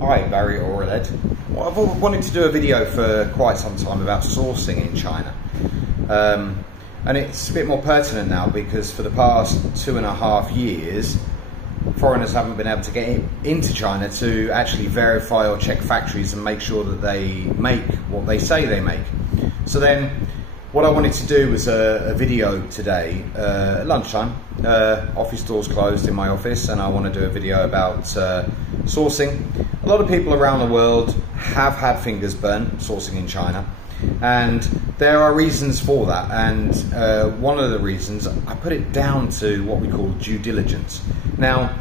Hi, Barry Orled. Well, I've wanted to do a video for quite some time about sourcing in China. And it's a bit more pertinent now because for the past 2.5 years, foreigners haven't been able to get into China to actually verify or check factories and make sure that they make what they say they make. So then, what I wanted to do was a video today, at lunchtime. Office doors closed in my office, and I want to do a video about sourcing. A lot of people around the world have had fingers burnt sourcing in China, and there are reasons for that. And one of the reasons, I put it down to what we call due diligence. Now,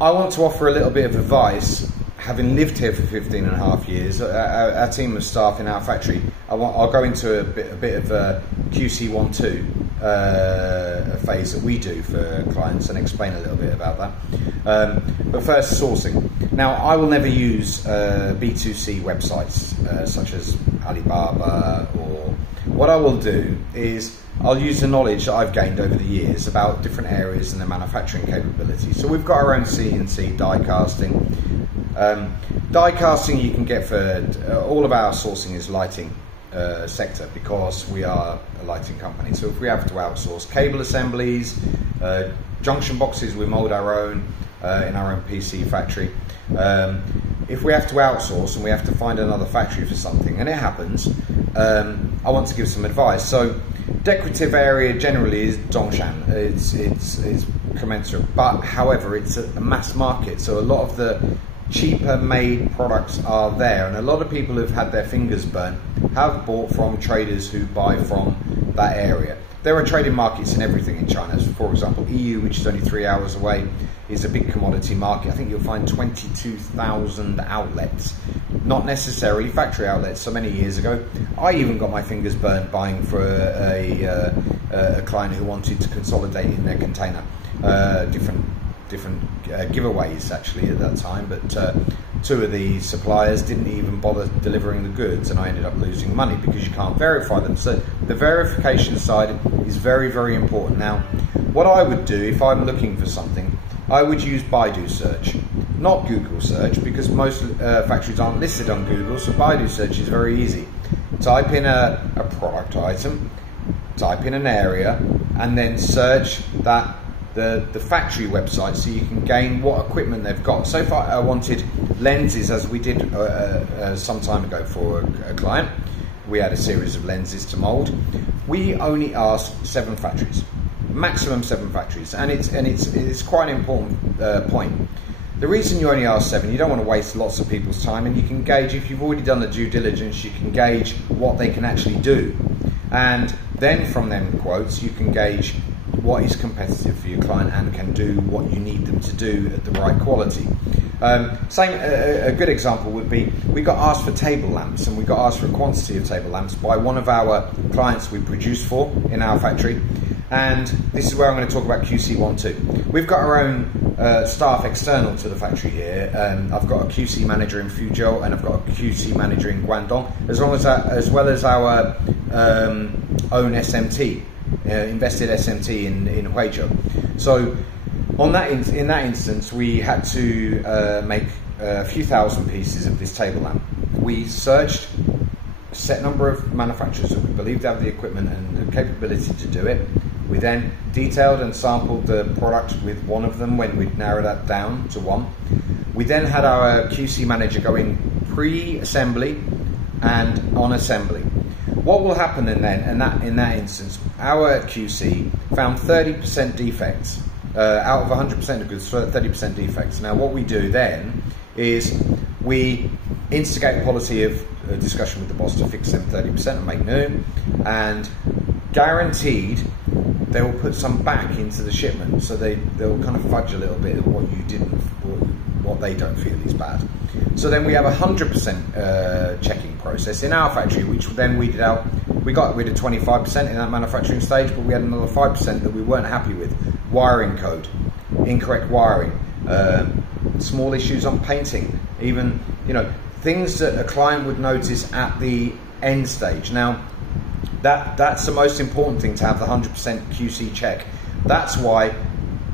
I want to offer a little bit of advice. Having lived here for 15.5 years, our team of staff in our factory, I'll go into a bit of a QC 1-2 phase that we do for clients and explain a little bit about that. But first, sourcing. Now, I will never use B2C websites such as Alibaba, or what I will do is I'll use the knowledge that I've gained over the years about different areas and their manufacturing capability. So we've got our own CNC die casting. Die casting you can get for all of our sourcing is lighting sector, because we are a lighting company. So if we have to outsource cable assemblies, junction boxes, we mold our own in our own PC factory. If we have to outsource and we have to find another factory for something, and it happens, I want to give some advice. So decorative area generally is Dongshan. It's commensurate, but however it's a mass market, so a lot of the cheaper made products are there, and a lot of people who've had their fingers burnt have bought from traders who buy from that area. There are trading markets in everything in China. So for example, EU, which is only 3 hours away, is a big commodity market. I think you'll find 22,000 outlets, not necessarily factory outlets. So many years ago, I even got my fingers burnt buying for a client who wanted to consolidate in their container. Different giveaways actually at that time, but two of the suppliers didn't even bother delivering the goods, and I ended up losing money because you can't verify them. So the verification side is very, very important. Now, what I would do if I'm looking for something, I would use Baidu search, not Google search, because most factories aren't listed on Google. So Baidu search is very easy. Type in a product item, type in an area, and then search that the factory website, so you can gain what equipment they've got. So far I wanted lenses, as we did some time ago for a client. We had a series of lenses to mold. We only asked 7 factories, maximum 7 factories, and it's quite an important point. The reason you only ask 7, you don't want to waste lots of people's time, and you can gauge, if you've already done the due diligence, you can gauge what they can actually do, and then from them quotes you can gauge what is competitive for your client and can do what you need them to do at the right quality. A good example would be, we got asked for table lamps, and we got asked for a quantity of table lamps by one of our clients we produce for in our factory. And this is where I'm going to talk about QC 1-2. We've got our own staff external to the factory here. I've got a QC manager in Fuzhou, and I've got a QC manager in Guangdong, as well as our own SMT. Invested SMT in Huizhou. So in that instance, we had to make a few thousand pieces of this table lamp. We searched a set number of manufacturers that we believed have the equipment and the capability to do it. We then detailed and sampled the product with one of them when we'd narrowed that down to one. We then had our QC manager go in pre-assembly and on assembly. What will happen in that instance, our QC found 30% defects out of 100% of goods, 30% defects. Now, what we do then is we instigate a policy of discussion with the boss to fix them 30% and make new, and guaranteed they will put some back into the shipment, so they'll kind of fudge a little bit of what you didn't, or what they don't feel is bad. So then we have a 100% checking process in our factory, which then weeded out. We got rid of 25% in that manufacturing stage, but we had another 5% that we weren't happy with. Wiring code, incorrect wiring, small issues on painting, even things that a client would notice at the end stage. Now, that's the most important thing, to have the 100% QC check. That's why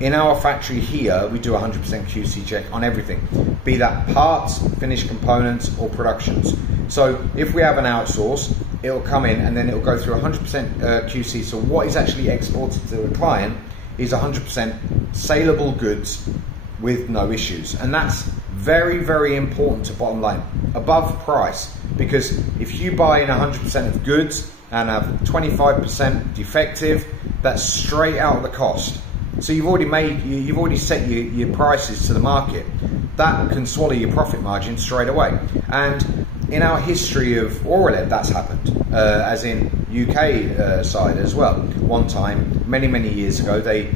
in our factory here, we do 100% QC check on everything, be that parts, finished components, or productions. So if we have an outsource, it'll come in and then it'll go through 100% QC. So what is actually exported to the client is 100% saleable goods with no issues. And that's very, very important to bottom line, above price. Because if you buy in 100% of goods and have 25% defective, that's straight out of the cost. So you've already set your prices to the market. That can swallow your profit margin straight away. And in our history of Oraled, that's happened, as in UK side as well. One time, many years ago, they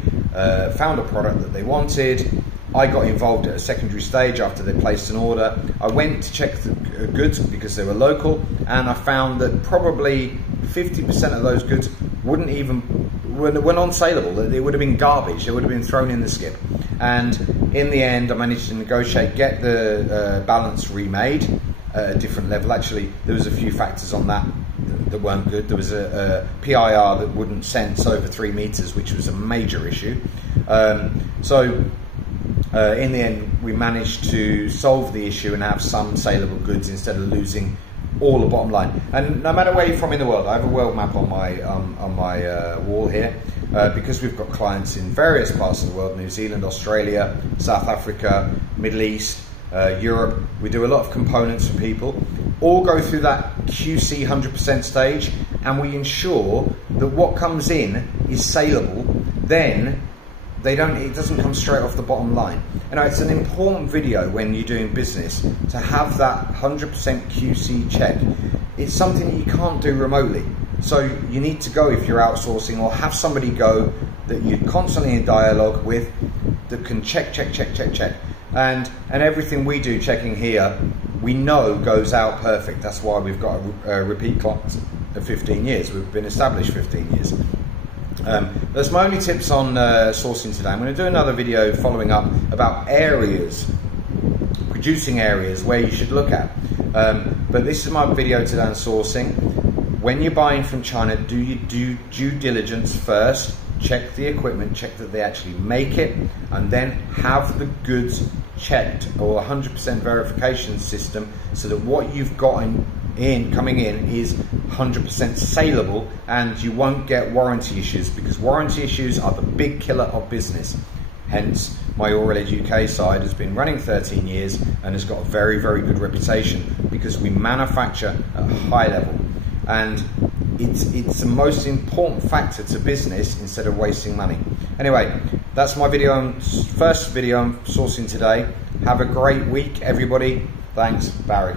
found a product that they wanted. I got involved at a secondary stage after they placed an order. I went to check the goods because they were local, and I found that probably 50% of those goods were non-saleable. They would have been garbage. They would have been thrown in the skip. And in the end, I managed to negotiate, get the balance remade at a different level. Actually, there was a few factors on that weren't good. There was a PIR that wouldn't sense over 3 meters, which was a major issue. In the end, we managed to solve the issue and have some saleable goods instead of losing all the bottom line. And no matter where you're from in the world, I have a world map on my wall here, because we've got clients in various parts of the world: New Zealand, Australia, South Africa, Middle East, Europe. We do a lot of components for people. All go through that QC 100% stage, and we ensure that what comes in is saleable. Then it doesn't come straight off the bottom line. You know, it's an important video when you're doing business to have that 100% QC check. It's something that you can't do remotely. So you need to go, if you're outsourcing, or have somebody go that you're constantly in dialogue with, that can check. And everything we do checking here, we know goes out perfect. That's why we've got a repeat clients of 15 years. We've been established 15 years. That's my only tips on sourcing today. I'm going to do another video following up about producing areas where you should look at. But this is my video today on sourcing. When you're buying from China, do you do due diligence first? Check the equipment, check that they actually make it, and then have the goods checked, or 100% verification system, so that what you've got coming in is 100% saleable, and you won't get warranty issues, because warranty issues are the big killer of business. Hence, my Oraled UK side has been running 13 years and has got a very, very good reputation, because we manufacture at a high level, and it's the most important factor to business instead of wasting money. Anyway, that's my first video on sourcing today. Have a great week, everybody. Thanks, Barry.